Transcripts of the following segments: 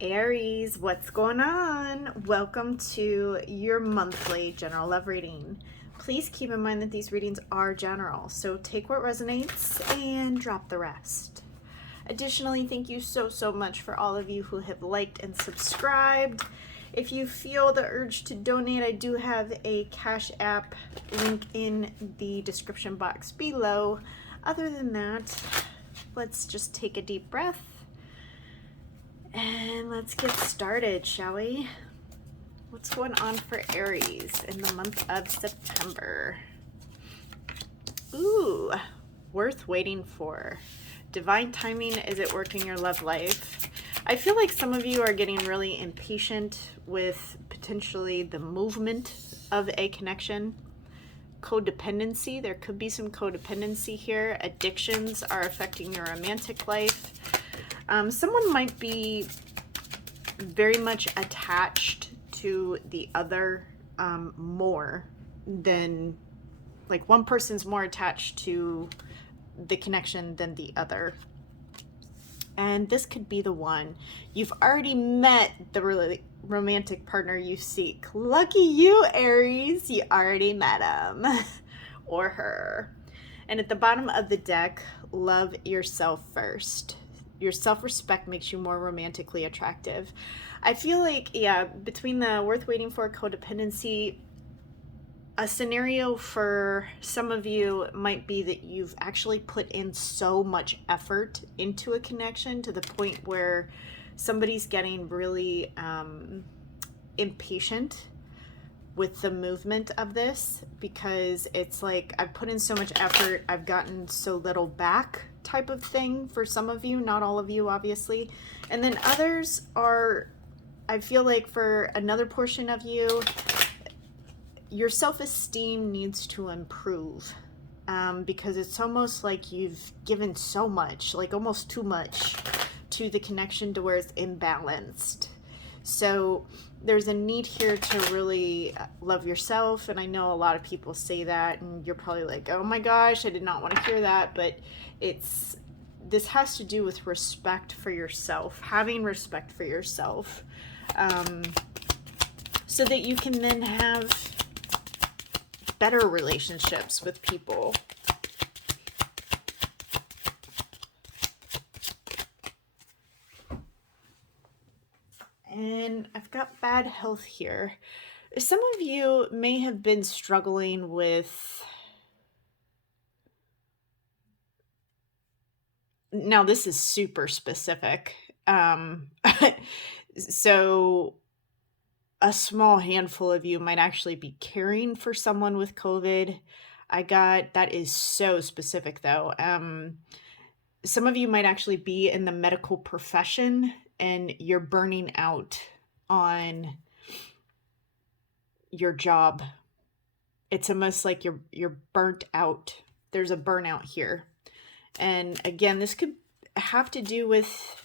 Aries, what's going on? Welcome to your monthly general love reading. Please keep in mind that these readings are general, so take what resonates and drop the rest. Additionally, thank you so much for all of you who have liked and subscribed. If you feel the urge to donate, I do have a Cash App link in the description box below. Other than that, let's just take a deep breath and let's get started, shall we? What's going on for Aries in the month of September? Ooh, worth waiting for. Divine timing is at work in your love life. I feel like some of you are getting really impatient with potentially the movement of a connection. Codependency, there could be some codependency here. Addictions are affecting your romantic life. Someone might be very much attached to the other more than, like, one person's more attached to the connection than the other. And this could be the one. You've already met the really romantic partner you seek. Lucky you, Aries. You already met him or her. And at the bottom of the deck, love yourself first. Your self-respect makes you more romantically attractive. I feel like, yeah, between the worth waiting for, codependency, a scenario for some of you might be that you've actually put in so much effort into a connection to the point where somebody's getting really impatient with the movement of this, because it's like, I've put in so much effort, I've gotten so little back type of thing for some of you, not all of you obviously. And then others are, I feel like for another portion of you, your self-esteem needs to improve, because it's almost like you've given so much, like almost too much to the connection to where it's imbalanced. So there's a need here to really love yourself. And I know a lot of people say that, and you're probably like, oh my gosh, I did not want to hear that. But this has to do with respect for yourself, having respect for yourself, so that you can then have better relationships with people. And I've got bad health here. Some of you may have been struggling with, now this is super specific. So a small handful of you might actually be caring for someone with COVID. That is so specific though. Some of you might actually be in the medical profession and you're burning out on your job. It's almost like you're burnt out. There's a burnout here. And again, this could have to do with,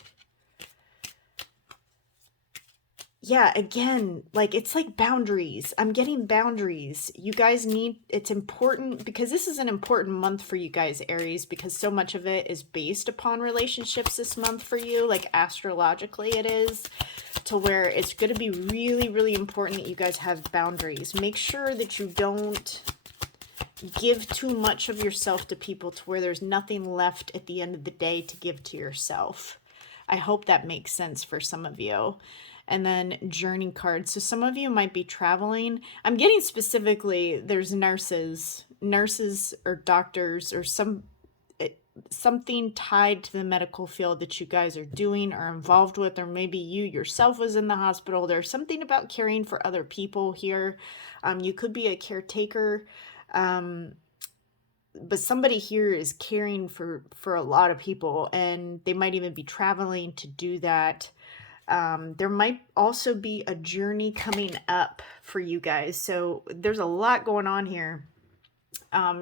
yeah, again, like, it's like boundaries. I'm getting boundaries. You guys it's important, because this is an important month for you guys, Aries, because so much of it is based upon relationships this month for you, like astrologically it is, to where it's going to be really important that you guys have boundaries. Make sure that you don't give too much of yourself to people to where there's nothing left at the end of the day to give to yourself. I hope that makes sense for some of you. And then journey cards. So some of you might be traveling. I'm getting specifically, there's nurses or doctors or something tied to the medical field that you guys are doing or involved with, or maybe you yourself was in the hospital. There's something about caring for other people here. You could be a caretaker, but somebody here is caring for a lot of people, and they might even be traveling to do that. There might also be a journey coming up for you guys. So there's a lot going on here.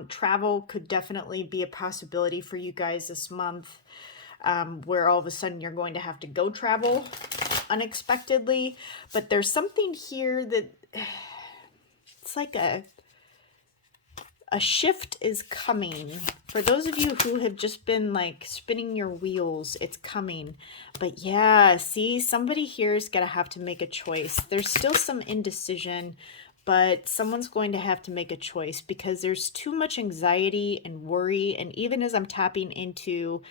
Travel could definitely be a possibility for you guys this month, where all of a sudden you're going to have to go travel unexpectedly. But there's something here that it's like A shift is coming. For those of you who have just been like spinning your wheels, it's coming. But yeah, see, somebody here is going to have to make a choice. There's still some indecision, but someone's going to have to make a choice because there's too much anxiety and worry. And even as I'm tapping into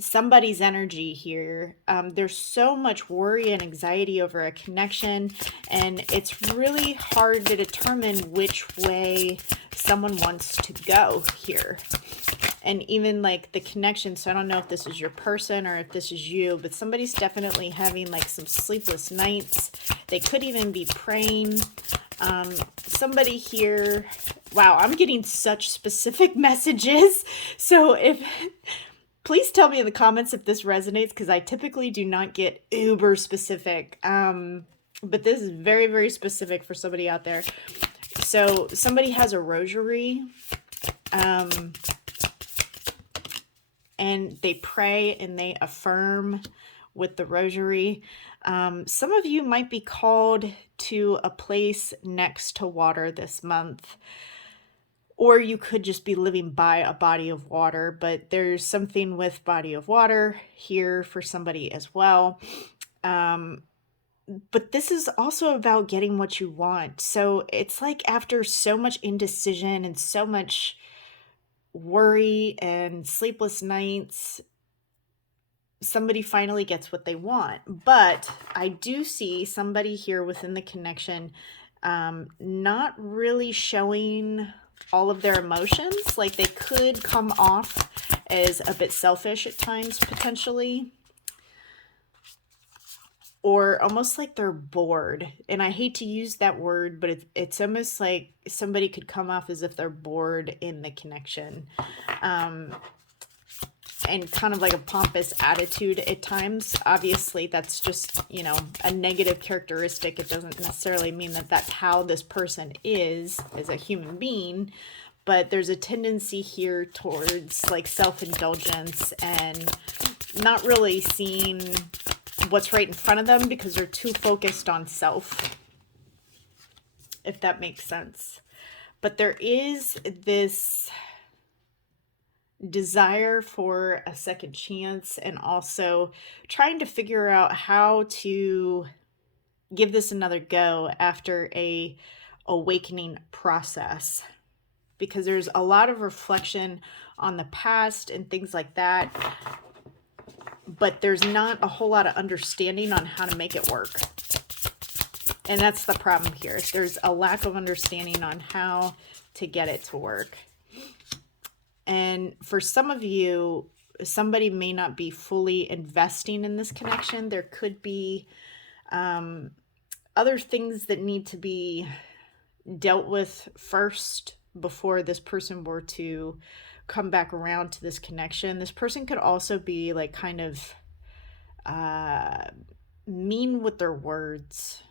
somebody's energy here, there's so much worry and anxiety over a connection, and it's really hard to determine which way someone wants to go here. And even like the connection, so I don't know if this is your person or if this is you, but somebody's definitely having like some sleepless nights. They could even be praying. Somebody here, wow, I'm getting such specific messages. So please tell me in the comments if this resonates, because I typically do not get uber specific. But this is very, very specific for somebody out there. So somebody has a rosary, and they pray and they affirm with the rosary. Some of you might be called to a place next to water this month, or you could just be living by a body of water, but there's something with body of water here for somebody as well. But this is also about getting what you want. So it's like after so much indecision and so much worry and sleepless nights, somebody finally gets what they want. But I do see somebody here within the connection not really showing all of their emotions. Like they could come off as a bit selfish at times, potentially, or almost like they're bored. And I hate to use that word, but it's almost like somebody could come off as if they're bored in the connection. And kind of like a pompous attitude at times. Obviously, that's just, a negative characteristic. It doesn't necessarily mean that that's how this person is as a human being, but there's a tendency here towards like self-indulgence and not really seeing what's right in front of them because they're too focused on self, if that makes sense. But there is this desire for a second chance and also trying to figure out how to give this another go after a awakening process, because there's a lot of reflection on the past and things like that, but there's not a whole lot of understanding on how to make it work. And that's the problem here. There's a lack of understanding on how to get it to work. And for some of you, somebody may not be fully investing in this connection. There could be other things that need to be dealt with first before this person were to come back around to this connection. This person could also be like kind of mean with their words,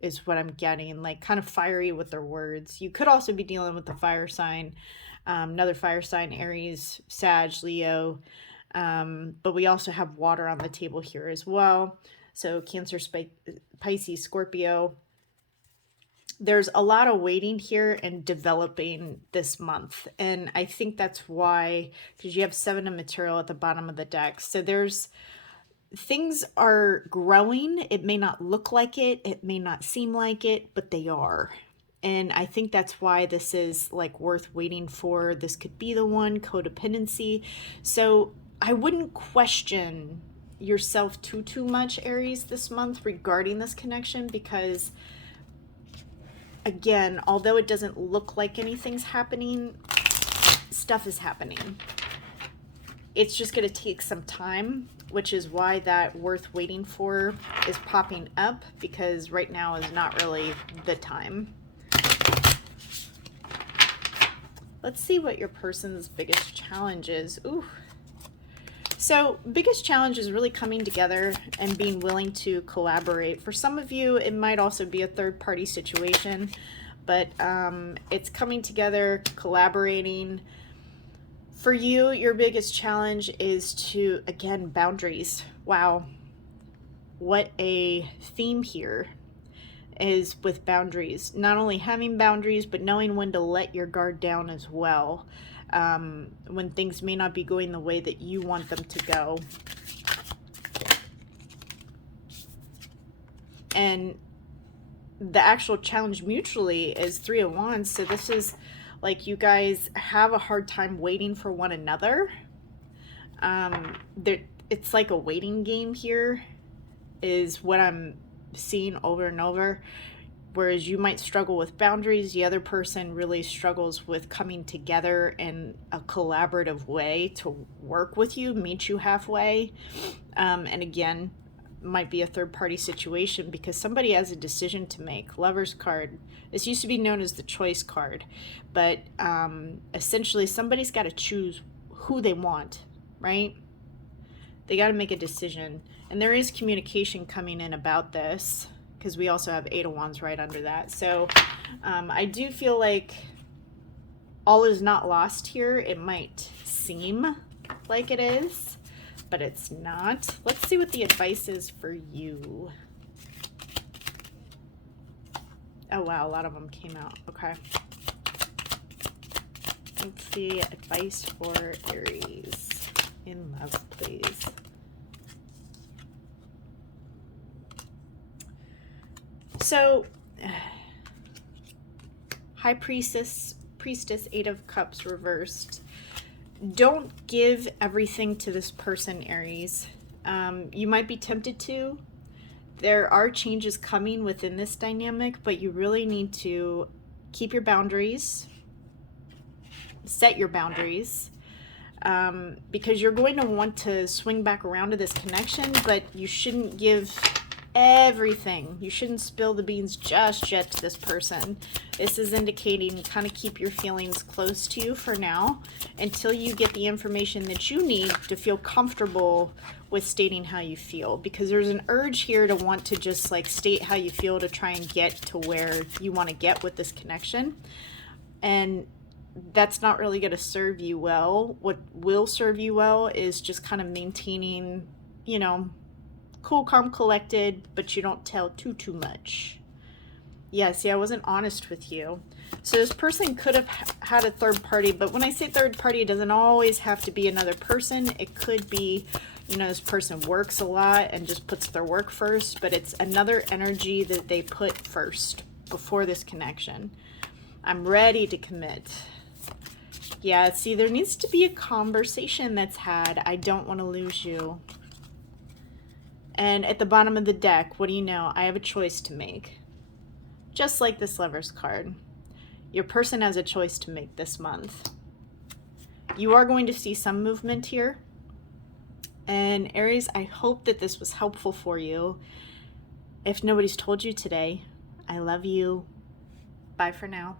is what I'm getting, like kind of fiery with their words. You could also be dealing with the fire sign. Another fire sign, Aries, Sag, Leo. But we also have water on the table here as well. So Cancer, Pisces, Scorpio. There's a lot of waiting here and developing this month. And I think that's why, because you have 7 of material at the bottom of the deck. So things are growing. It may not look like it. It may not seem like it, but they are. And I think that's why this is like worth waiting for. This could be the one, codependency. So I wouldn't question yourself too much, Aries, this month regarding this connection, because again, although it doesn't look like anything's happening, stuff is happening. It's just going to take some time, which is why that worth waiting for is popping up, because right now is not really the time. Let's see what your person's biggest challenge is. Ooh. So biggest challenge is really coming together and being willing to collaborate. For some of you, it might also be a third-party situation, but it's coming together, collaborating. For you, your biggest challenge is to, again, boundaries. Wow, what a theme here. is with boundaries. Not only having boundaries, but knowing when to let your guard down as well. When things may not be going the way that you want them to go. And the actual challenge mutually is 3 of Wands. So this is like you guys have a hard time waiting for one another. It's like a waiting game here is what I'm seeing over and over. Whereas you might struggle with boundaries, the other person really struggles with coming together in a collaborative way to work with you, meet you halfway. And again, might be a third-party situation because somebody has a decision to make. Lover's card. This used to be known as the choice card. But essentially, somebody's got to choose who they want, right? They got to make a decision. And there is communication coming in about this, because we also have 8 of Wands right under that. So I do feel like all is not lost here. It might seem like it is, but it's not. Let's see what the advice is for you. Oh, wow, a lot of them came out. Okay. Let's see, advice for Aries. In love, please. So, High Priestess, 8 of Cups reversed. Don't give everything to this person, Aries. You might be tempted to. There are changes coming within this dynamic, but you really need to keep your boundaries, set your boundaries, because you're going to want to swing back around to this connection, but you shouldn't give everything. You shouldn't spill the beans just yet to this person. This is indicating kind of keep your feelings close to you for now until you get the information that you need to feel comfortable with stating how you feel, because there's an urge here to want to just like state how you feel to try and get to where you want to get with this connection, and that's not really going to serve you well. What will serve you well is just kind of maintaining, you know, cool, calm, collected, but you don't tell too much. Yeah, see, I wasn't honest with you. So this person could have had a third party, but when I say third party, it doesn't always have to be another person. It could be, you know, this person works a lot and just puts their work first, but it's another energy that they put first before this connection. I'm ready to commit. Yeah, see, there needs to be a conversation that's had. I don't want to lose you. And at the bottom of the deck, what do you know? I have a choice to make. Just like this Lover's card. Your person has a choice to make this month. You are going to see some movement here. And Aries, I hope that this was helpful for you. If nobody's told you today, I love you. Bye for now.